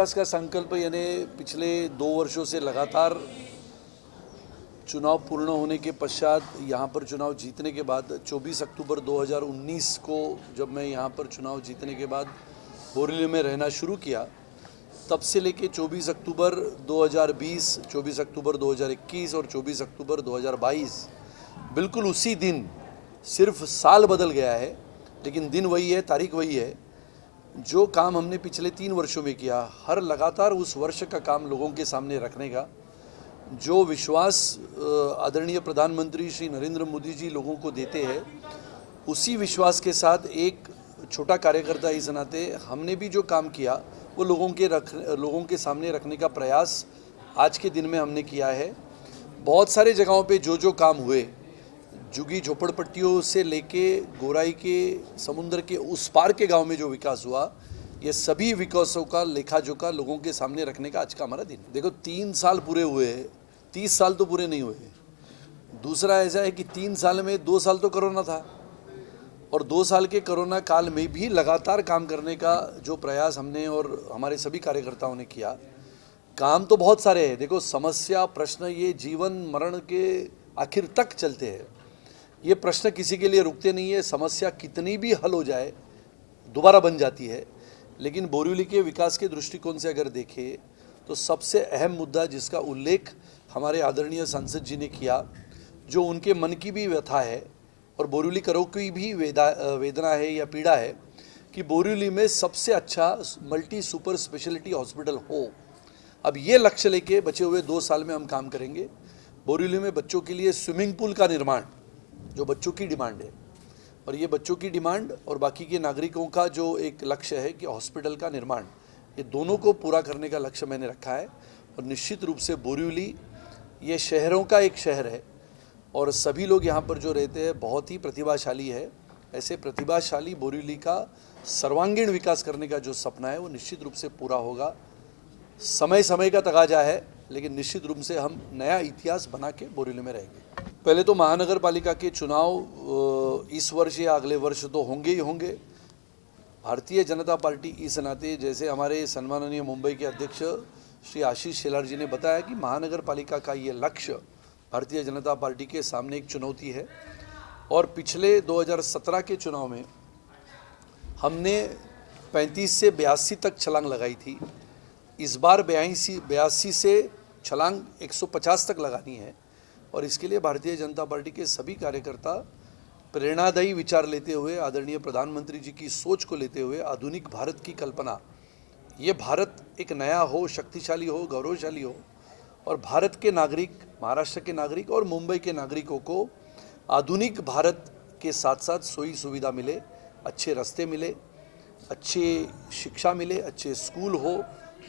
विकास का संकल्प यानी पिछले 2 वर्षों से लगातार चुनाव पूर्ण होने के पश्चात यहाँ पर चुनाव जीतने के बाद 24 अक्टूबर 2019 को जब मैं यहाँ पर चुनाव जीतने के बाद बोरीवली में रहना शुरू किया, तब से लेके 24 अक्टूबर 2020, 24 अक्टूबर 2021 और 24 अक्टूबर 2022 बिल्कुल उसी दिन, सिर्फ साल बदल गया है लेकिन दिन वही है, तारीख वही है। जो काम हमने पिछले 3 वर्षों में किया, हर लगातार उस वर्ष का काम लोगों के सामने रखने का जो विश्वास आदरणीय प्रधानमंत्री श्री नरेंद्र मोदी जी लोगों को देते हैं, उसी विश्वास के साथ एक छोटा कार्यकर्ता इस नाते हमने भी जो काम किया वो लोगों के सामने रखने का प्रयास आज के दिन में हमने किया है। बहुत सारे जगहों पे जो काम हुए, झुग्गी झोपड़पट्टियों से लेके गोराई के समुद्र के उस पार के गांव में जो विकास हुआ, ये सभी विकासों का लेखा जोखा लोगों के सामने रखने का आज का हमारा दिन। देखो 3 साल पूरे हुए हैं, 30 साल तो पूरे नहीं हुए। दूसरा ऐसा है कि 3 साल में 2 साल तो कोरोना था और 2 साल के कोरोना काल में भी लगातार काम करने का जो प्रयास हमने और हमारे सभी कार्यकर्ताओं ने किया। काम तो बहुत सारे हैं। देखो समस्या प्रश्न ये जीवन मरण के आखिर तक चलते हैं। ये प्रश्न किसी के लिए रुकते नहीं है। समस्या कितनी भी हल हो जाए दोबारा बन जाती है। लेकिन बोरीवली के विकास के दृष्टिकोण से अगर देखें तो सबसे अहम मुद्दा जिसका उल्लेख हमारे आदरणीय सांसद जी ने किया, जो उनके मन की भी व्यथा है और बोरीवली करों की भी वेदना है या पीड़ा है कि बोरीवली में सबसे अच्छा मल्टी सुपर स्पेशलिटी हॉस्पिटल हो। अब ये लक्ष्य लेके बचे हुए 2 साल में हम काम करेंगे। बोरीवली में बच्चों के लिए स्विमिंग पूल का निर्माण, जो बच्चों की डिमांड है, और ये बच्चों की डिमांड और बाकी के नागरिकों का जो एक लक्ष्य है कि हॉस्पिटल का निर्माण, ये दोनों को पूरा करने का लक्ष्य मैंने रखा है। और निश्चित रूप से बोरीवली ये शहरों का एक शहर है और सभी लोग यहाँ पर जो रहते हैं बहुत ही प्रतिभाशाली है। ऐसे प्रतिभाशाली बोरीवली का सर्वांगीण विकास करने का जो सपना है वो निश्चित रूप से पूरा होगा। समय का तकाजा है, लेकिन निश्चित रूप से हम नया इतिहास बना के बोरीवली में रहेंगे। पहले तो महानगर पालिका के चुनाव इस वर्ष या अगले वर्ष तो होंगे ही होंगे। भारतीय जनता पार्टी इस नाते, जैसे हमारे सम्माननीय मुंबई के अध्यक्ष श्री आशीष शेलार जी ने बताया कि महानगर पालिका का ये लक्ष्य भारतीय जनता पार्टी के सामने एक चुनौती है। और पिछले 2017 के चुनाव में हमने 35 से 82 तक छलांग लगाई थी। इस बार 82 से छलांग 150 तक लगानी है और इसके लिए भारतीय जनता पार्टी के सभी कार्यकर्ता प्रेरणादायी विचार लेते हुए, आदरणीय प्रधानमंत्री जी की सोच को लेते हुए, आधुनिक भारत की कल्पना, ये भारत एक नया हो, शक्तिशाली हो, गौरवशाली हो और भारत के नागरिक, महाराष्ट्र के नागरिक और मुंबई के नागरिकों को आधुनिक भारत के साथ साथ सोई सुविधा मिले, अच्छे रास्ते मिले, अच्छी शिक्षा मिले, अच्छे स्कूल हो,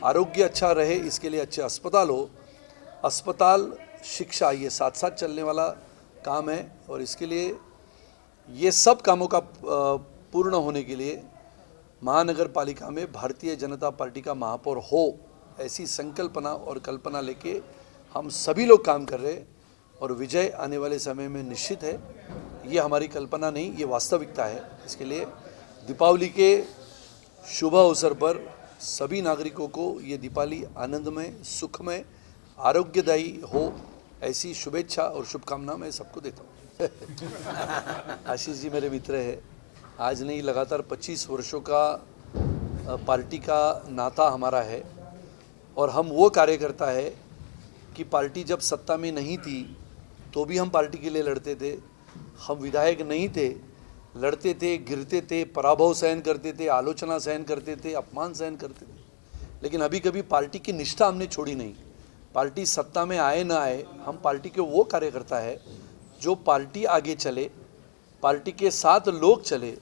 आरोग्य अच्छा रहे, इसके लिए अच्छे अस्पताल हो। अस्पताल शिक्षा ये साथ साथ चलने वाला काम है और इसके लिए ये सब कामों का पूर्ण होने के लिए महानगर पालिका में भारतीय जनता पार्टी का महापौर हो, ऐसी संकल्पना और कल्पना लेके हम सभी लोग काम कर रहे हैं और विजय आने वाले समय में निश्चित है। ये हमारी कल्पना नहीं, ये वास्तविकता है। इसके लिए दीपावली के शुभ अवसर पर सभी नागरिकों को ये दीपावली आनंदमय, सुखमय, आरोग्यदायी हो, ऐसी शुभेच्छा और शुभकामना मैं सबको देता हूँ। आशीष जी मेरे मित्र है, आज नहीं लगातार 25 वर्षों का पार्टी का नाता हमारा है और हम वो कार्यकर्ता है कि पार्टी जब सत्ता में नहीं थी तो भी हम पार्टी के लिए लड़ते थे। हम विधायक नहीं थे, लड़ते थे, गिरते थे, पराभव सहन करते थे, आलोचना सहन करते थे, अपमान सहन करते थे, लेकिन अभी कभी पार्टी की निष्ठा हमने छोड़ी नहीं। पार्टी सत्ता में आए ना आए, हम पार्टी के वो कार्यकर्ता है जो पार्टी आगे चले, पार्टी के साथ लोग चले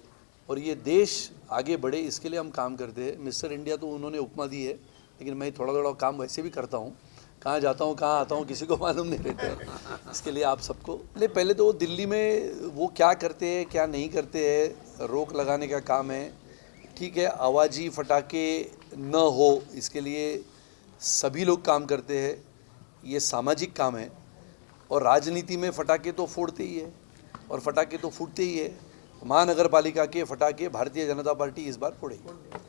और ये देश आगे बढ़े, इसके लिए हम काम करते हैं। मिस्टर इंडिया तो उन्होंने उपमा दी है, लेकिन मैं थोड़ा काम वैसे भी करता हूँ। कहाँ जाता हूँ, कहाँ आता हूँ, किसी को मालूम नहीं रहता है। इसके लिए आप सबको पहले तो दिल्ली में वो क्या करते हैं क्या नहीं करते हैं, रोक लगाने का काम है। ठीक है, आवाज़ी फटाके न हो, इसके लिए सभी लोग काम करते हैं। ये सामाजिक काम है और राजनीति में फटाके तो फोड़ते ही है और फटाके तो फूटते ही है। महानगर पालिका के फटाके भारतीय जनता पार्टी इस बार फोड़ेगी।